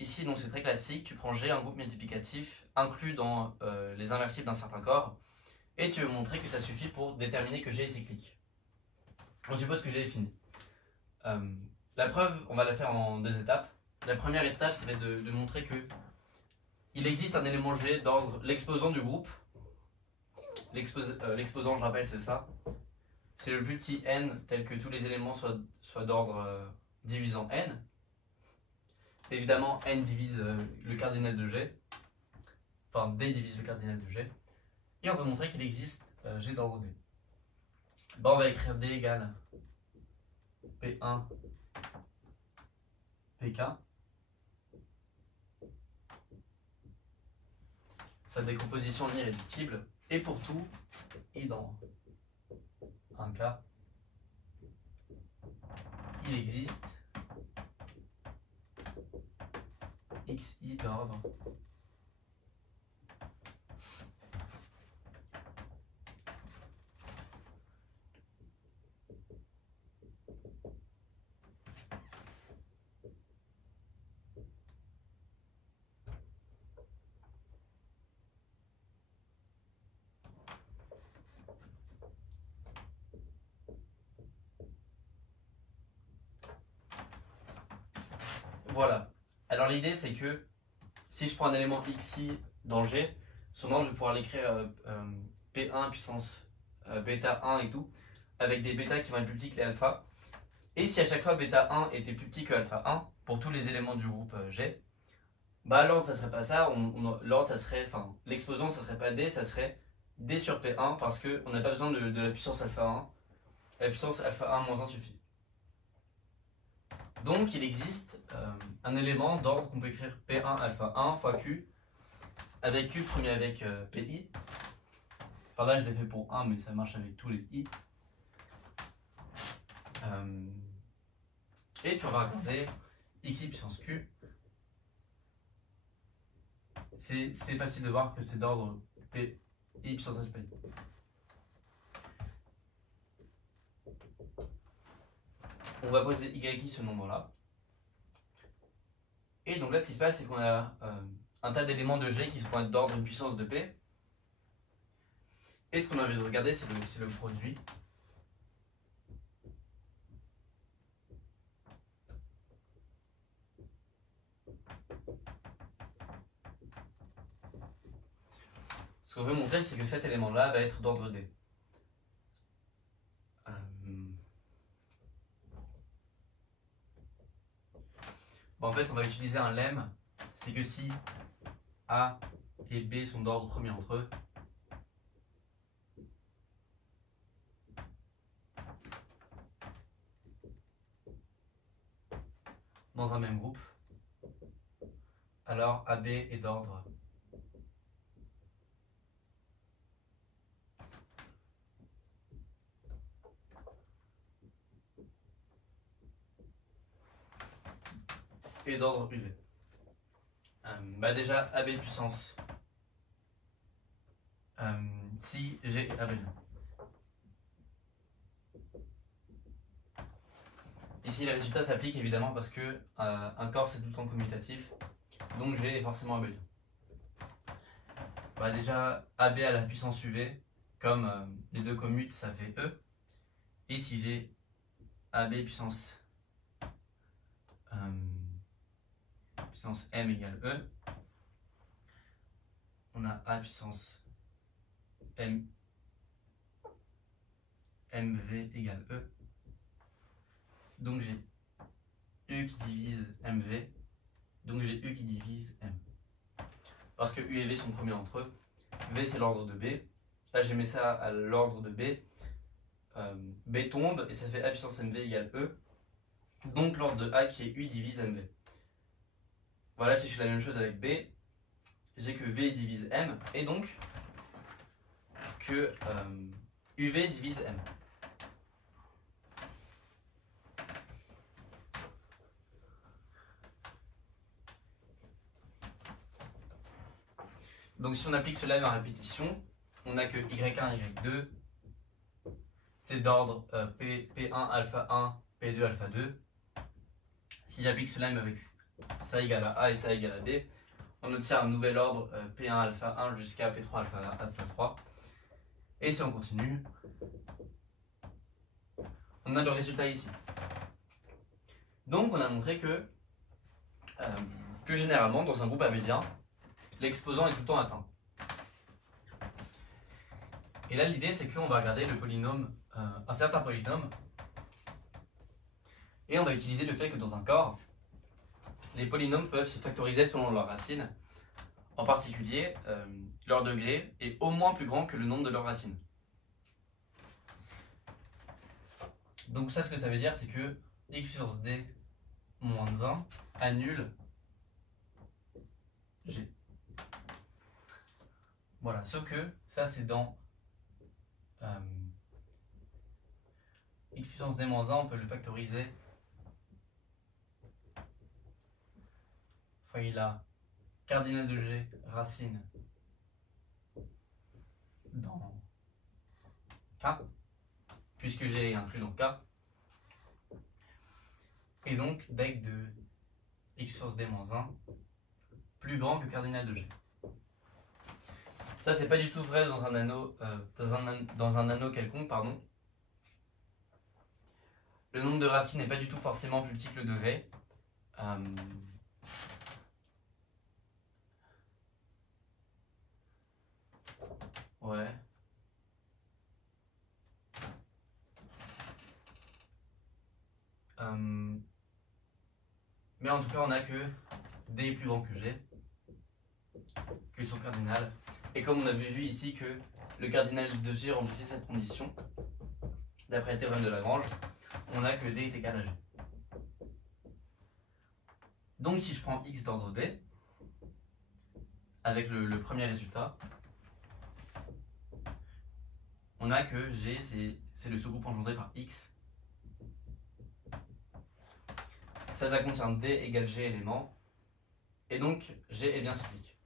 ici, donc c'est très classique, tu prends G, un groupe multiplicatif inclus dans les inversibles d'un certain corps, et tu veux montrer que ça suffit pour déterminer que G est cyclique. On suppose que G est fini. La preuve, on va la faire en 2 étapes. La première étape, ça va être de montrer que il existe un élément G d'ordre l'exposant du groupe. L'exposant, je rappelle, c'est ça. C'est le plus petit n tel que tous les éléments soient d'ordre divisant n. Évidemment, n divise le cardinal de G. Enfin, D divise le cardinal de G. Et on va montrer qu'il existe G d'ordre D. Bon, on va écrire D égale P1 Pk. Sa décomposition est irréductible. Et pour tout, I dans un cas, il existe xi d'ordre Voilà. Alors l'idée c'est que si je prends un élément xi dans G, son ordre je vais pouvoir l'écrire P1 puissance bêta 1 et tout, avec des bêta qui vont être plus petits que les alpha. Et si à chaque fois bêta 1 était plus petit que alpha 1, pour tous les éléments du groupe G, bah l'ordre ça serait pas ça, l'ordre ça serait, enfin l'exposant ça serait pas D, ça serait D sur P1 parce qu'on n'a pas besoin de la puissance alpha 1, la puissance alpha 1 moins 1 suffit. Donc il existe un élément d'ordre qu'on peut écrire P1 alpha 1 fois Q, avec Q premier avec PI. Par là je l'ai fait pour 1 mais ça marche avec tous les I. Et puis on va raconter xi puissance Q. C'est facile de voir que c'est d'ordre PI puissance h PI. On va poser yi ce nombre-là. Et donc là, ce qui se passe, c'est qu'on a un tas d'éléments de G qui vont être d'ordre puissance de P. Et ce qu'on a envie de regarder, c'est le produit. Ce qu'on veut montrer, c'est que cet élément-là va être d'ordre D. Bon, en fait, on va utiliser un lemme. C'est que si A et B sont d'ordre premier entre eux, dans un même groupe, alors AB est d'ordre UV. Bah déjà, AB puissance si G est abélien. Ici, le résultat s'applique évidemment parce que un corps c'est tout le temps commutatif, donc G est forcément abélien. Bah déjà, AB à la puissance UV, comme les deux commutes, ça fait E. Et si j'ai AB puissance M égale E, on a A puissance MV égale E. Donc j'ai U qui divise MV, donc j'ai U qui divise M. Parce que U et V sont premiers entre eux. V c'est l'ordre de B. Là j'ai mis ça à l'ordre de B. B tombe et ça fait A puissance MV égale E. Donc l'ordre de A qui est U divise MV. Voilà, si je fais la même chose avec B, j'ai que V divise M et donc que UV divise M. Donc si on applique cela en répétition, on a que Y1, Y2, c'est d'ordre P1 alpha 1, P2 alpha 2. Si j'applique cela avec ça égale à A et ça égale à B, on obtient un nouvel ordre P1 alpha 1 jusqu'à P3 alpha 3. Et si on continue, on a le résultat ici. Donc on a montré que généralement dans un groupe abélien, l'exposant est tout le temps atteint. Et là l'idée c'est qu'on va regarder le polynôme, un certain polynôme, et on va utiliser le fait que dans un corps, les polynômes peuvent se factoriser selon leur racine. En particulier, leur degré est au moins plus grand que le nombre de leurs racines. Donc ça, ce que ça veut dire, c'est que x puissance d moins 1 annule g. Voilà, sauf que ça, c'est dans x puissance d moins 1, on peut le factoriser fois il a cardinal de g racine dans K, puisque g est inclus dans K, et donc deg de x puissance d moins 1 plus grand que cardinal de g. Ça c'est pas du tout vrai dans un anneau, dans un anneau quelconque, pardon. Le nombre de racines n'est pas du tout forcément plus petit que le degré. Ouais. Mais en tout cas, on a que D est plus grand que G, que son cardinal. Et comme on avait vu ici que le cardinal de G remplissait cette condition, d'après le théorème de Lagrange, on a que D est égal à G. Donc si je prends X d'ordre D, avec le premier résultat, on a que G, c'est le sous-groupe engendré par X. Ça concerne D égale G éléments. Et donc, G est bien cyclique.